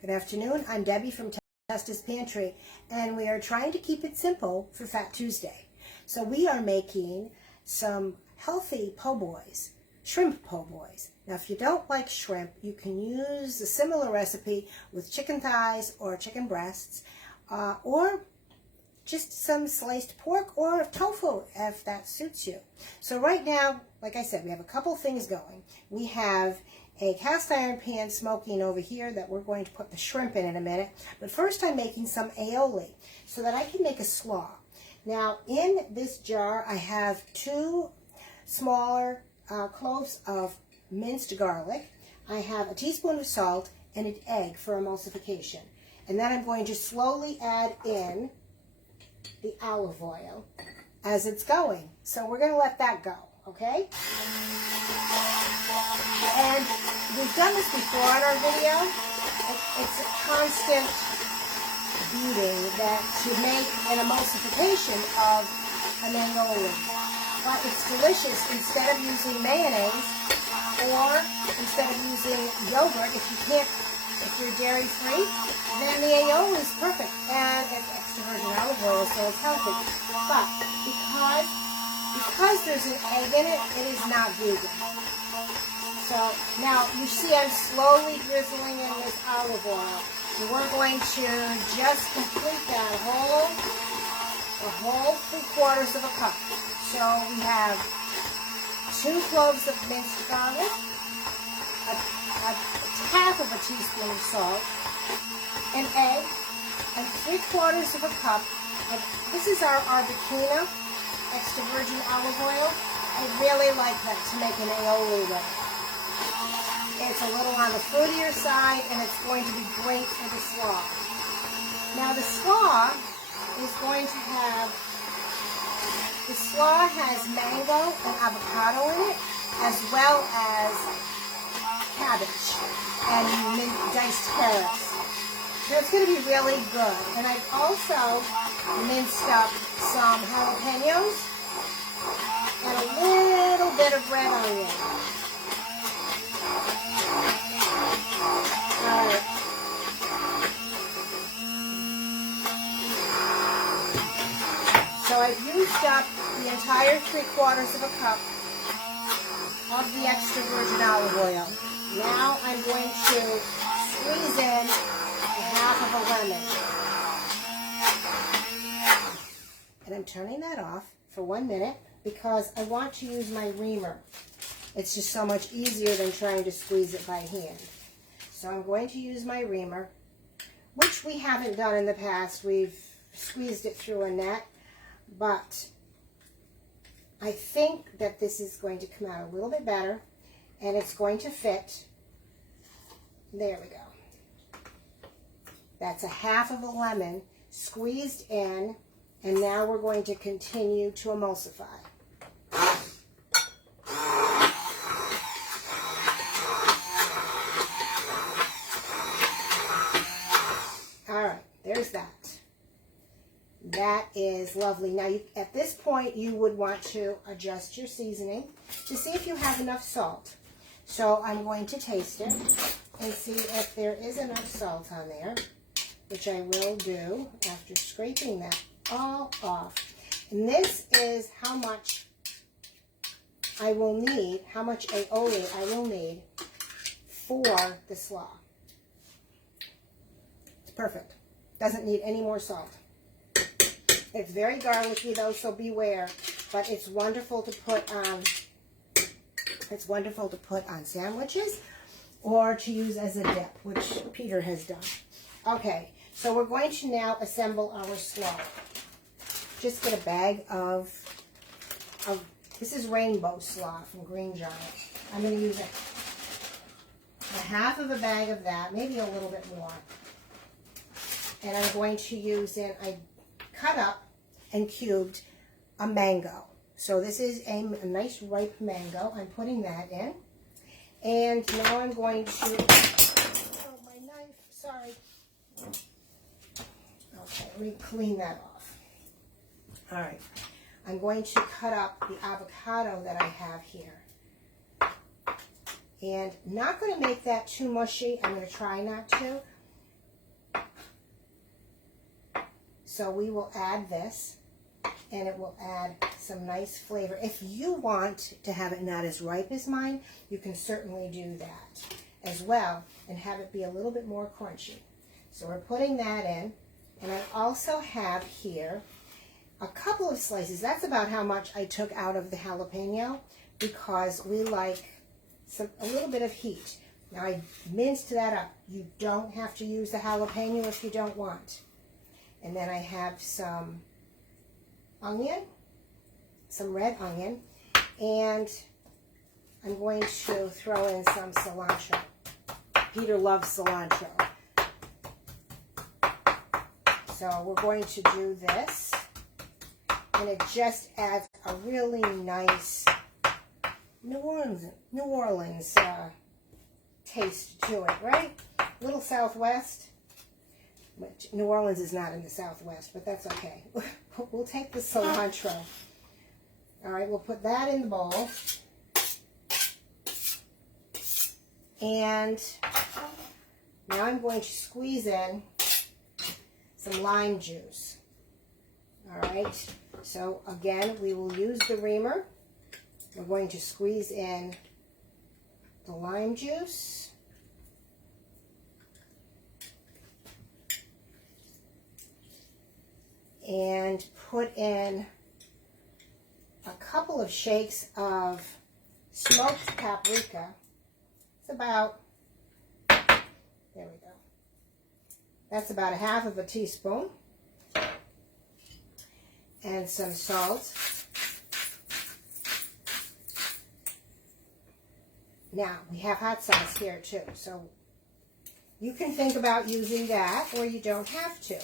Good afternoon. I'm Debbie from Testa's Pantry, and we are trying to keep it simple for Fat Tuesday. So we are making some healthy po' boys, shrimp po' boys. Now, if you don't like shrimp, you can use a similar recipe with chicken thighs or chicken breasts, or just some sliced pork or tofu if that suits you. So right now, like I said, we have a couple things going. We have a cast iron pan smoking over here that we're going to put the shrimp in a minute. But first I'm making some aioli so that I can make a slaw. Now in this jar I have 2 smaller cloves of minced garlic. I have a teaspoon of salt and an egg for emulsification. And then I'm going to slowly add in the olive oil as it's going. So we're going to let that go, okay? And we've done this before in our video. It's a constant beating that to make an emulsification of an aioli. But it's delicious instead of using mayonnaise or instead of using yogurt. If you're dairy free, then the aioli is perfect. And it's extra virgin olive oil, so it's healthy. But because there's an egg in it, it is not vegan. So now you see I'm slowly drizzling in this olive oil. And we're going to just complete that whole 3/4 of a cup. So we have 2 cloves of minced garlic, a half of a teaspoon of salt, an egg, and 3/4 of a cup of, this is our Arbequina extra virgin olive oil. I really like that to make an aioli with. It's a little on the fruitier side, and it's going to be great for the slaw. Now the slaw is going to have, the slaw has mango and avocado in it, as well as cabbage and diced carrots. So it's going to be really good. And I've also minced up some jalapenos and a little bit of red onion. Alright. So I've used up the entire 3/4 of a cup of the extra virgin olive oil. Now I'm going to squeeze in a half of a lemon. And I'm turning that off for 1 minute because I want to use my reamer. It's just so much easier than trying to squeeze it by hand. So I'm going to use my reamer, which we haven't done in the past. We've squeezed it through a net, but I think that this is going to come out a little bit better, and it's going to fit. There we go. That's a half of a lemon squeezed in, and now we're going to continue to emulsify. Alright, there's that. That is lovely. Now, at this point, you would want to adjust your seasoning to see if you have enough salt. So I'm going to taste it and see if there is enough salt on there, which I will do after scraping that all off. And this is how much I will need, how much aioli I will need for the slaw. It's perfect. Doesn't need any more salt. It's very garlicky though, so beware. But it's wonderful to put on. It's wonderful to put on sandwiches or to use as a dip, which Peter has done. Okay, so we're going to now assemble our slaw. Just get a bag of this is rainbow slaw from Green Giant. I'm going to use a half of a bag of that, maybe a little bit more. And I'm going to use it. I cut up and cubed a mango. So this is a nice ripe mango. I'm putting that in. And now I'm going to, oh, my knife, sorry. Okay, let me clean that off. All right, I'm going to cut up the avocado that I have here. And not going to make that too mushy. I'm going to try not to. So we will add this, and it will add some nice flavor. If you want to have it not as ripe as mine, you can certainly do that as well and have it be a little bit more crunchy. So we're putting that in, and I also have here a couple of slices. That's about how much I took out of the jalapeno because we like a little bit of heat. Now I minced that up. You don't have to use the jalapeno if you don't want. And then I have some onion, some red onion, and I'm going to throw in some cilantro. Peter loves cilantro. So we're going to do this, and it just adds a really nice New Orleans taste to it, right? Little Southwest. Which New Orleans is not in the Southwest, but that's okay. We'll take the cilantro. All right, we'll put that in the bowl. And now I'm going to squeeze in some lime juice. All right, so again, we will use the reamer. We're going to squeeze in the lime juice. And put in a couple of shakes of smoked paprika. It's about, there we go. That's about 1/2 teaspoon. And some salt. Now, we have hot sauce here too, so you can think about using that or you don't have to.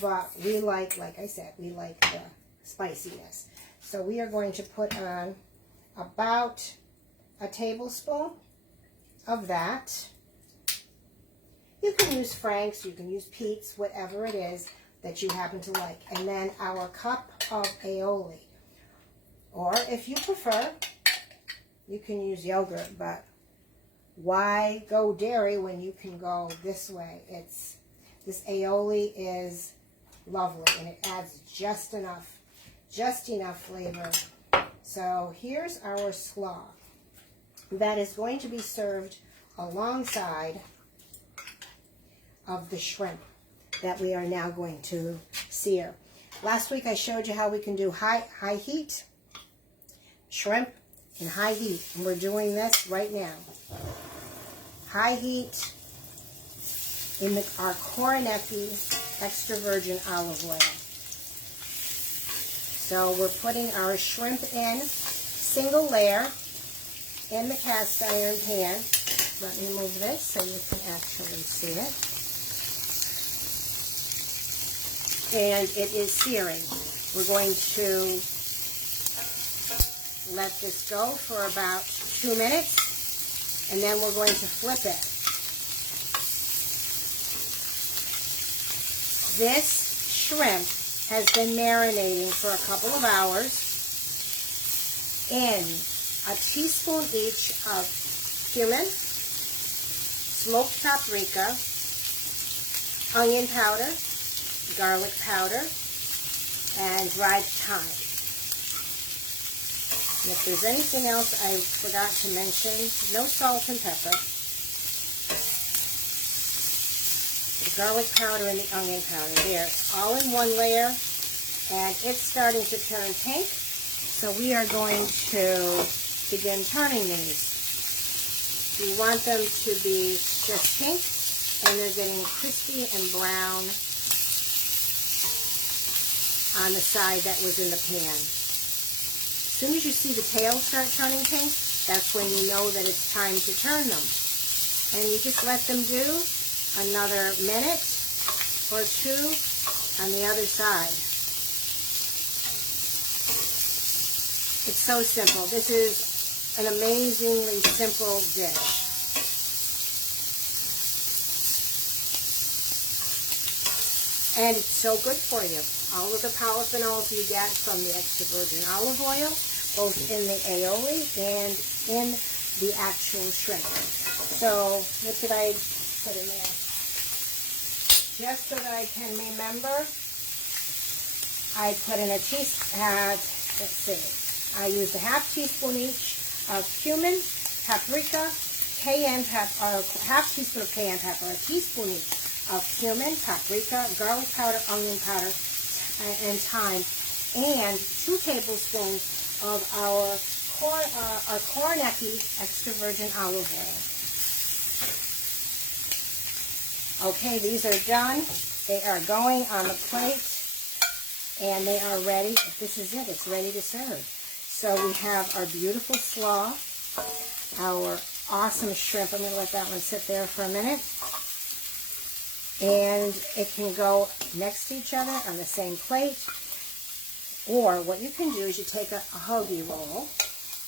But we like I said, we like the spiciness. So we are going to put on about a tablespoon of that. You can use Frank's, you can use Pete's, whatever it is that you happen to like. And then our cup of aioli. Or if you prefer, you can use yogurt, but why go dairy when you can go this way? This aioli is lovely, and it adds just enough flavor. So here's our slaw that is going to be served alongside of the shrimp that we are now going to sear. Last week I showed you how we can do high heat shrimp in high heat, and we're doing this right now. High heat in our Koroneiki extra virgin olive oil. So we're putting our shrimp in single layer in the cast iron pan. Let me move this so you can actually see it. And it is searing. We're going to let this go for about 2 minutes, and then we're going to flip it. This shrimp has been marinating for a couple of hours in a teaspoon each of cumin, smoked paprika, onion powder, garlic powder, and dried thyme. And if there's anything else I forgot to mention, no salt and pepper. The garlic powder and the onion powder. They're all in one layer, and it's starting to turn pink. So we are going to begin turning these. You want them to be just pink, and they're getting crispy and brown on the side that was in the pan. As soon as you see the tails start turning pink, that's when you know that it's time to turn them. And you just let them do another minute or two on the other side. It's so simple. This is an amazingly simple dish. And it's so good for you. All of the polyphenols you get from the extra virgin olive oil, both in the aioli and in the actual shrimp. So what did I put in there? Just so that I can remember, I put in let's see, I used a half teaspoon each of cumin, paprika, cayenne pepper, half teaspoon of cayenne pepper, a teaspoon each of cumin, paprika, garlic powder, onion powder, and thyme, and 2 tablespoons of our Koroneiki extra virgin olive oil. Okay, these are done. They are going on the plate, and they are ready. This is it. It's ready to serve. So we have our beautiful slaw, our awesome shrimp. I'm going to let that one sit there for a minute. And it can go next to each other on the same plate. Or what you can do is you take a hoagie roll,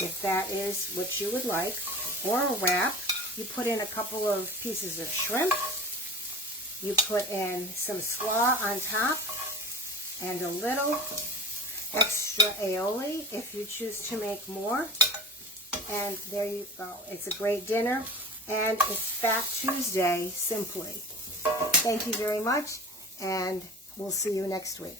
if that is what you would like, or a wrap. You put in a couple of pieces of shrimp. You put in some slaw on top and a little extra aioli if you choose to make more. And there you go. It's a great dinner, and it's Fat Tuesday simply. Thank you very much, and we'll see you next week.